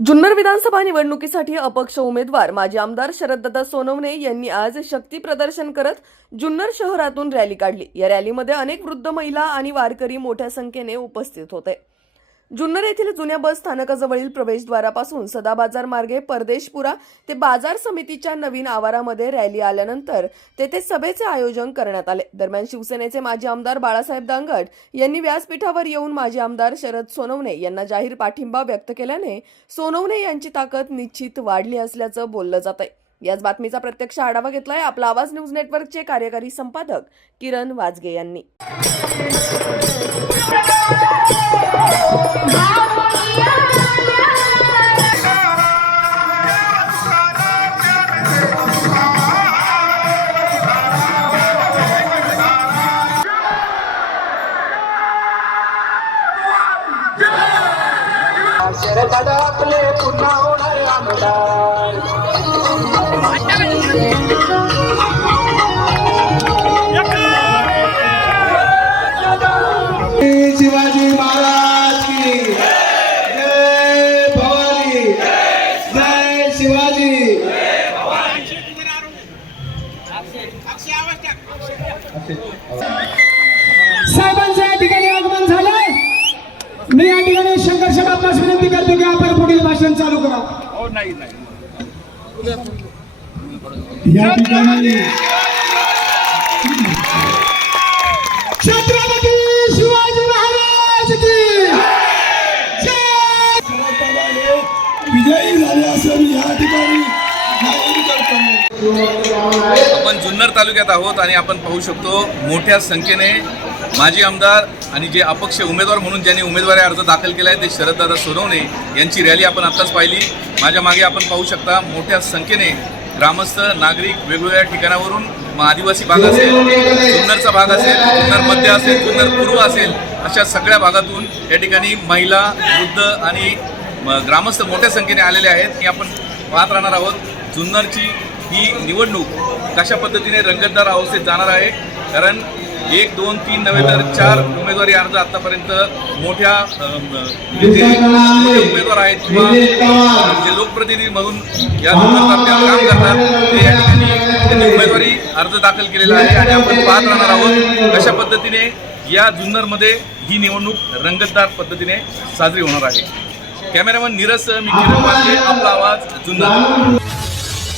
जुन्नर विधानसभा निवडणुकीसाठी अपक्ष उमेदवार माजी आमदार शरददादा सोनवणे यांनी आज शक्ती प्रदर्शन करत जुन्नर शहरातून रॅली काढली. या रॅलीमध्ये अनेक वृद्ध महिला आणि वारकरी मोठ्या संख्येने उपस्थित होते. जुन्नर येथील जुन्या बस स्थानकाजवळील प्रवेशद्वारापासून सदा बाजार मार्गे परदेशपुरा ते बाजार समितीच्या नवीन आवारामध्ये रॅली आल्यानंतर तेथे सभेचे आयोजन करण्यात आले. दरम्यान शिवसेनेचे माजी आमदार बाळासाहेब दांगट यांनी व्यासपीठावर येऊन माजी आमदार शरद सोनवणे यांना जाहीर पाठिंबा व्यक्त केल्याने सोनवणे यांची ताकद निश्चित वाढली असल्याचं बोललं जात आहे याच बातमीचा प्रत्यक्ष आढावा घेतलाय आपला आवाज न्यूज नेटवर्कचे कार्यकारी संपादक किरण वाजगे यांनी. शरद आपले पुन्हा होणार आमदार शिवाजी महाराज की जय भवानी। जय शिवाजी या ठिकाणी आगमन झालंय मी या ठिकाणी संघर्ष आपणास विनंती करतो की आपण पुढील भाषण चालू करा. या ठिकाणी छत्रपती शिवाजी महाराज की विजयी झाले असं मी या ठिकाणी. आपण जुन्नर तालुक्यात आहोत आणि आपण पाहू शकतो मोठ्या संख्येने माजी आमदार आणि जे अपक्ष उमेदवार म्हणून ज्यांनी उमेदवारी अर्ज दाखल केला आहे ते शरददादा सोनवणे यांची रॅली आपण आत्ताच पाहिली. माझ्या मागे आपण पाहू शकता मोठ्या संख्येने ग्रामस्थ नागरिक वेगवेगळ्या ठिकाणावरून आदिवासी भाग असेल जुन्नरचा भाग असेल जुन्नर मध्य असेल जुन्नर पूर्व असेल अशा सगळ्या भागातून या ठिकाणी महिला वृद्ध आणि म- ग्रामस्थ मोठ्या संख्येने आलेले आहेत. हे आपण पाहत राहणार आहोत. जुन्नरची ही निवडणूक कशा पद्धतीने रंगतदार अवस्थेत जाणार आहे कारण एक दोन तीन नव्हे तर चार उमेदवारी अर्ज आतापर्यंत मोठ्या अम, जे जे मोठे उमेदवार आहेत किंवा जे लोकप्रतिनिधी म्हणून या काम करतात ते या ठिकाणी त्यांनी उमेदवारी अर्ज दाखल केलेला आहे आणि आपण पाहत राहणार आहोत कशा पद्धतीने या जुन्नरमध्ये ही निवडणूक रंगतदार पद्धतीने साजरी होणार आहे. कॅमेरामन नीरज मी किरण आपला आवाज जुन्नर.